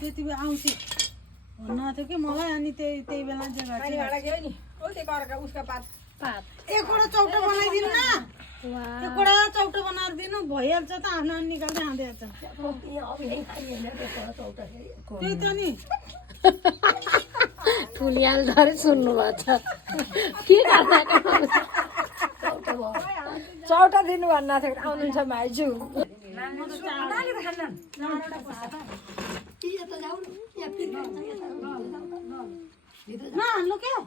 त्यति बेला आउँछु भन्नु थियो कि मलाई अनि त्यही बेला चाहिँ उसका पात एकवटा चौटो बनाइदिनु न एकवटा चौटो बनाएर दिनु भइहाल्छ त आफ्नो निकाल्दै आउँदैछ त्यही त नि फुलिहाल्दो सुन्नु भएको छ के चौटा दिनु भन्न थियो आउनुहुन्छ भाइजू नहाल्नु क्या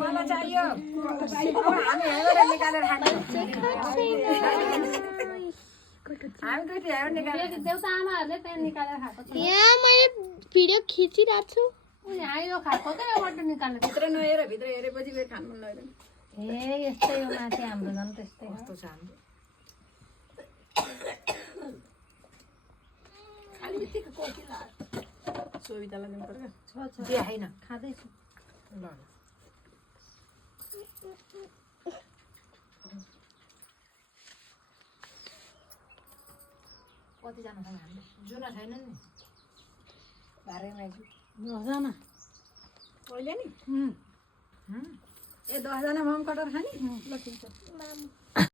मलाई चाहियो हामी निकालेर यहाँ मैले भिडियो खिचिरहेको छु भित्र नहेर भित्र हेरेपछि फेरि खानु मन लाग्दैन यस्तै हो माथि हाम्रो झन् त्यस्तै कस्तो छ हाम्रो खाली बित्तिकै कोकिला सोभितालाई दिनु पर्यो जे हैन खाँदैछु ल कतिजना छन् हामी जुना छैनन् नि भारेमा 10जना अहिले नि ए 10 जना मम कटर खाने ल ठिक छ